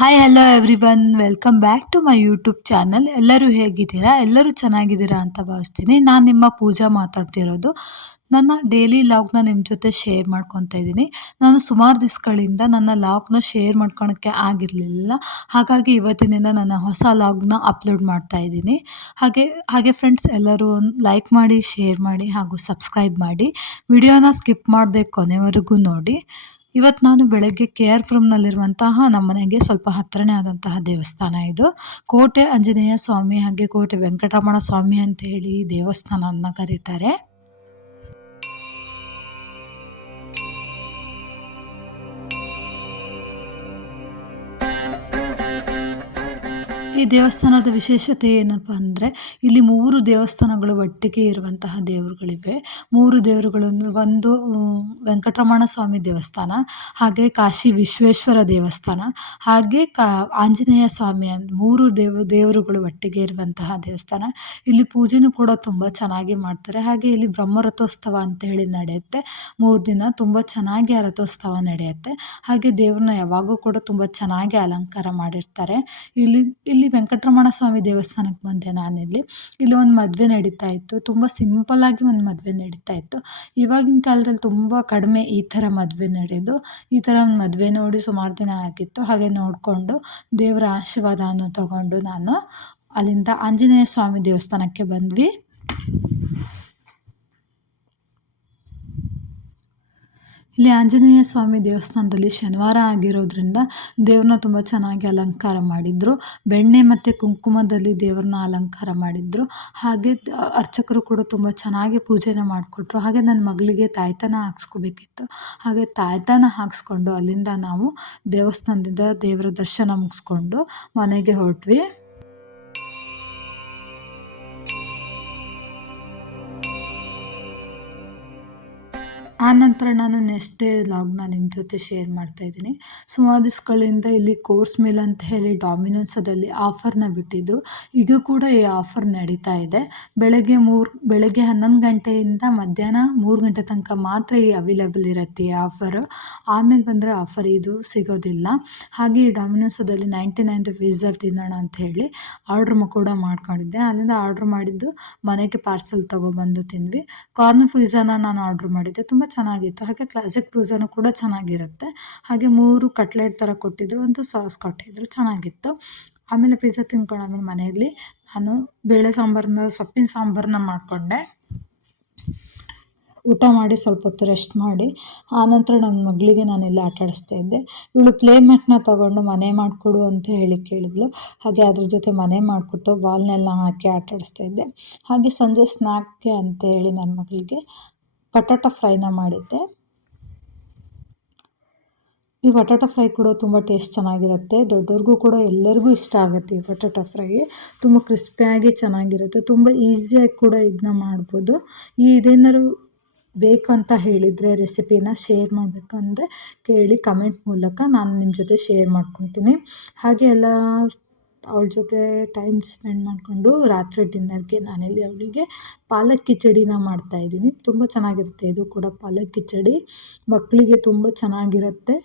Hi hello everyone welcome back to my YouTube channel. ಎಲ್ಲರೂ ಹೇಗಿದ್ದೀರಾ? ಎಲ್ಲರೂ ಚೆನ್ನಾಗಿದ್ದೀರಾ ಅಂತ ಭಾವಿಸ್ತೀನಿ. ನಾನು ನಿಮ್ಮ ಪೂಜಾ ಮಾತಾಡ್ತಿರೋದು. ನನ್ನ ಡೈಲಿ ಲಾಗ್ನ ನಿಮ್ಮ ಜೊತೆ ಶೇರ್ ಮಾಡ್ಕೊತಾ ಇದ್ದೀನಿ. ನಾನು ಸುಮಾರು ದಿವಸಗಳಿಂದ ನನ್ನ ಲಾಗ್ನ ಶೇರ್ ಮಾಡ್ಕೊಳಕ್ಕೆ ಆಗಿರಲಿಲ್ಲ. ಹಾಗಾಗಿ ಇವತ್ತಿನಿಂದ ನನ್ನ ಹೊಸ ಲಾಗ್ನ ಅಪ್ಲೋಡ್ ಮಾಡ್ತಾ ಇದ್ದೀನಿ. ಹಾಗೆ ಫ್ರೆಂಡ್ಸ್, ಎಲ್ಲರೂ ಲೈಕ್ ಮಾಡಿ, ಶೇರ್ ಮಾಡಿ ಹಾಗೂ ಸಬ್ಸ್ಕ್ರೈಬ್ ಮಾಡಿ. ವಿಡಿಯೋನ ಸ್ಕಿಪ್ ಮಾಡದೆ ಕೊನೆವರೆಗೂ ನೋಡಿ. ಇವತ್ತು ನಾನು ಬೆಳಗ್ಗೆ ಕೆ ಆರ್ ಪುರಂನಲ್ಲಿರುವಂತಹ ನಮ್ಮ ಮನೆಗೆ ಸ್ವಲ್ಪ ಹತ್ತಿರನೇ ಆದಂತಹ ದೇವಸ್ಥಾನ ಇದು. ಕೋಟೆ ಆಂಜನೇಯ ಸ್ವಾಮಿ ಹಾಗೆ ಕೋಟೆ ವೆಂಕಟರಮಣ ಸ್ವಾಮಿ ಅಂತ ಹೇಳಿ ದೇವಸ್ಥಾನವನ್ನು ಕರೀತಾರೆ. ಈ ದೇವಸ್ಥಾನದ ವಿಶೇಷತೆ ಏನಪ್ಪ ಅಂದರೆ, ಇಲ್ಲಿ 3 ದೇವಸ್ಥಾನಗಳು ಒಟ್ಟಿಗೆ ಇರುವಂತಹ ದೇವರುಗಳಿವೆ. 3 ದೇವರುಗಳು ಅಂದರೆ, ಒಂದು ವೆಂಕಟರಮಣ ಸ್ವಾಮಿ ದೇವಸ್ಥಾನ, ಹಾಗೆ ಕಾಶಿ ವಿಶ್ವೇಶ್ವರ ದೇವಸ್ಥಾನ, ಹಾಗೆ ಆಂಜನೇಯ ಸ್ವಾಮಿ ಅಂತ 3 ದೇವರುಗಳು ಒಟ್ಟಿಗೆ ಇರುವಂತಹ ದೇವಸ್ಥಾನ. ಇಲ್ಲಿ ಪೂಜೆನೂ ಕೂಡ ತುಂಬ ಚೆನ್ನಾಗಿ ಮಾಡ್ತಾರೆ. ಹಾಗೆ ಇಲ್ಲಿ ಬ್ರಹ್ಮರಥೋತ್ಸವ ಅಂತೇಳಿ ನಡೆಯುತ್ತೆ. 3 ದಿನ ತುಂಬ ಚೆನ್ನಾಗಿ ಆ ರಥೋತ್ಸವ ನಡೆಯುತ್ತೆ. ಹಾಗೆ ದೇವ್ರನ್ನ ಯಾವಾಗೂ ಕೂಡ ತುಂಬ ಚೆನ್ನಾಗಿ ಅಲಂಕಾರ ಮಾಡಿರ್ತಾರೆ. ಇಲ್ಲಿ ವೆಂಕಟರಮಣ ಸ್ವಾಮಿ ದೇವಸ್ಥಾನಕ್ಕೆ ಬಂದೆ ನಾನಿಲ್ಲಿ. ಇಲ್ಲಿ ಒಂದು ಮದುವೆ ನಡೀತಾ ಇತ್ತು. ತುಂಬ ಸಿಂಪಲ್ಲಾಗಿ ಒಂದು ಮದುವೆ ನಡೀತಾ ಇತ್ತು. ಇವಾಗಿನ ಕಾಲದಲ್ಲಿ ತುಂಬ ಕಡಿಮೆ ಈ ಥರ ಮದುವೆ ನಡೆಯೋದು. ಈ ಥರ ಒಂದು ಮದುವೆ ನೋಡಿ ಸುಮಾರು ದಿನ ಆಗಿತ್ತು. ಹಾಗೆ ನೋಡಿಕೊಂಡು ದೇವರ ಆಶೀರ್ವಾದವನ್ನು ತಗೊಂಡು ನಾನು ಅಲ್ಲಿಂದ ಆಂಜನೇಯ ಸ್ವಾಮಿ ದೇವಸ್ಥಾನಕ್ಕೆ ಬಂದ್ವಿ. ಇಲ್ಲಿ ಆಂಜನೇಯ ಸ್ವಾಮಿ ದೇವಸ್ಥಾನದಲ್ಲಿ ಶನಿವಾರ ಆಗಿರೋದ್ರಿಂದ ದೇವ್ರನ್ನ ತುಂಬ ಚೆನ್ನಾಗಿ ಅಲಂಕಾರ ಮಾಡಿದ್ರು. ಬೆಣ್ಣೆ ಮತ್ತು ಕುಂಕುಮದಲ್ಲಿ ದೇವ್ರನ್ನ ಅಲಂಕಾರ ಮಾಡಿದ್ರು. ಹಾಗೆ ಅರ್ಚಕರು ಕೂಡ ತುಂಬ ಚೆನ್ನಾಗಿ ಪೂಜೆನ ಮಾಡಿಕೊಟ್ರು. ಹಾಗೆ ನನ್ನ ಮಗಳಿಗೆ ತಾಯ್ತನ ಹಾಕ್ಸ್ಕೋಬೇಕಿತ್ತು. ಹಾಗೆ ತಾಯ್ತನ ಹಾಕ್ಸ್ಕೊಂಡು ಅಲ್ಲಿಂದ ನಾವು ದೇವಸ್ಥಾನದಿಂದ ದೇವರ ದರ್ಶನ ಮುಗಿಸ್ಕೊಂಡು ಮನೆಗೆ ಹೊರಟ್ವಿ. ಆನಂತರ ನಾನು ನೆಕ್ಸ್ಟ್ ಡೇ ಲಾಗ್ನ ನಿಮ್ಮ ಜೊತೆ ಶೇರ್ ಮಾಡ್ತಾಯಿದ್ದೀನಿ. ಸುಮಾರು ದಿವಸಗಳಿಂದ ಇಲ್ಲಿ ಕೋರ್ಸ್ ಮೀಲ್ ಅಂತ ಹೇಳಿ ಡಾಮಿನೋಸದಲ್ಲಿ ಆಫರ್ನ ಬಿಟ್ಟಿದ್ದರು. ಈಗ ಕೂಡ ಈ ಆಫರ್ ನಡೀತಾ ಇದೆ. ಬೆಳಗ್ಗೆ 11 ಗಂಟೆಯಿಂದ ಮಧ್ಯಾಹ್ನ 3 ಗಂಟೆ ತನಕ ಮಾತ್ರ ಈ ಅವೈಲೇಬಲ್ ಇರುತ್ತೆ ಈ ಆಫರು. ಆಮೇಲೆ ಬಂದರೆ ಆಫರ್ ಇದು ಸಿಗೋದಿಲ್ಲ. ಹಾಗೆ ಈ ಡಾಮಿನೋಸದಲ್ಲಿ 99 ಪಿಜ್ಜಾ ತಿನ್ನೋಣ ಅಂತ ಹೇಳಿ ಆರ್ಡ್ರ್ ಕೂಡ ಮಾಡ್ಕೊಂಡಿದ್ದೆ. ಅಲ್ಲಿಂದ ಆರ್ಡ್ರ್ ಮಾಡಿದ್ದು ಮನೆಗೆ ಪಾರ್ಸೆಲ್ ತೊಗೊಬಂದು ತಿಂದ್ವಿ. ಕಾರ್ನ್ ಪಿಜ್ಜಾನ ನಾನು ಆರ್ಡ್ರ್ ಮಾಡಿದ್ದೆ. ತುಂಬ ಚೆನ್ನಾಗಿತ್ತು. ಹಾಗೆ ಕ್ಲಾಸಿಕ್ ಪಿಜ್ಜಾನು ಕೂಡ ಚೆನ್ನಾಗಿರುತ್ತೆ. ಹಾಗೆ 3 ಕಟ್ಲೆಟ್ ಥರ ಕೊಟ್ಟಿದ್ದರು, ಒಂದು ಸಾಸ್ ಕೊಟ್ಟಿದ್ದರು, ಚೆನ್ನಾಗಿತ್ತು. ಆಮೇಲೆ ಪಿಜ್ಜಾ ತಿಂದ್ಕೊಂಡಾದ್ಮೇಲೆ ಮನೆಯಲ್ಲಿ ನಾನು ಸೊಪ್ಪಿನ ಸಾಂಬಾರನ್ನ ಮಾಡಿಕೊಂಡೆ. ಊಟ ಮಾಡಿ ಸ್ವಲ್ಪ ಹೊತ್ತು ರೆಸ್ಟ್ ಮಾಡಿ ಆನಂತರ ನನ್ನ ಮಗಳಿಗೆ ನಾನೆಲ್ಲ ಆಟ ಆಡಿಸ್ತಾ ಇದ್ದೆ. ಇವಳು ಪ್ಲೇ ಮ್ಯಾಟ್ನ ತೊಗೊಂಡು ಮನೆ ಮಾಡಿಕೊಡು ಅಂತ ಹೇಳಿ ಕೇಳಿದ್ಲು. ಹಾಗೆ ಅದ್ರ ಜೊತೆ ಮನೆ ಮಾಡಿಕೊಟ್ಟು ಬಾಲ್ನೆಲ್ಲ ಹಾಕಿ ಆಟ ಆಡಿಸ್ತಾ ಇದ್ದೆ. ಹಾಗೆ ಸಂಜೆ ಸ್ನ್ಯಾಕ್ಗೆ ಅಂತ ಹೇಳಿ ನನ್ನ ಮಗಳಿಗೆ ಪಟಾಟೊ ಫ್ರೈನ ಮಾಡಿದ್ದೆ. ಈ ಪಟಾಟೊ ಫ್ರೈ ಕೂಡ ತುಂಬ ಟೇಸ್ಟ್ ಚೆನ್ನಾಗಿರುತ್ತೆ. ದೊಡ್ಡವ್ರಿಗೂ ಕೂಡ ಎಲ್ಲರಿಗೂ ಇಷ್ಟ ಆಗುತ್ತೆ ಈ ಪಟಾಟೊ ಫ್ರೈ. ತುಂಬ ಕ್ರಿಸ್ಪಿಯಾಗಿ ಚೆನ್ನಾಗಿರುತ್ತೆ. ತುಂಬ ಈಸಿಯಾಗಿ ಕೂಡ ಇದನ್ನ ಮಾಡ್ಬೋದು. ಇದೇನಾದ್ರು ಬೇಕು ಅಂತ ಹೇಳಿದರೆ ರೆಸಿಪಿನ ಶೇರ್ ಮಾಡಬೇಕಂದ್ರೆ ಕೇಳಿ ಕಮೆಂಟ್ ಮೂಲಕ ನಾನು ನಿಮ್ಮ ಜೊತೆ ಶೇರ್ ಮಾಡ್ಕೊತೀನಿ. ಹಾಗೆ ಎಲ್ಲ ಅವಳ ಜೊತೆ ಟೈಮ್ ಸ್ಪೆಂಡ್ ಮಾಡಿಕೊಂಡು ರಾತ್ರಿ ಡಿನ್ನರ್ಗೆ ನಾನಿಲ್ಲಿ ಅವಳಿಗೆ ಪಾಲಕ್ ಕಿಚಡಿನ ಮಾಡ್ತಾಯಿದ್ದೀನಿ. ತುಂಬ ಚೆನ್ನಾಗಿರುತ್ತೆ ಇದು ಕೂಡ. ಪಾಲಕ್ ಕಿಚಡಿ ಮಕ್ಕಳಿಗೆ ತುಂಬ ಚೆನ್ನಾಗಿರುತ್ತೆ.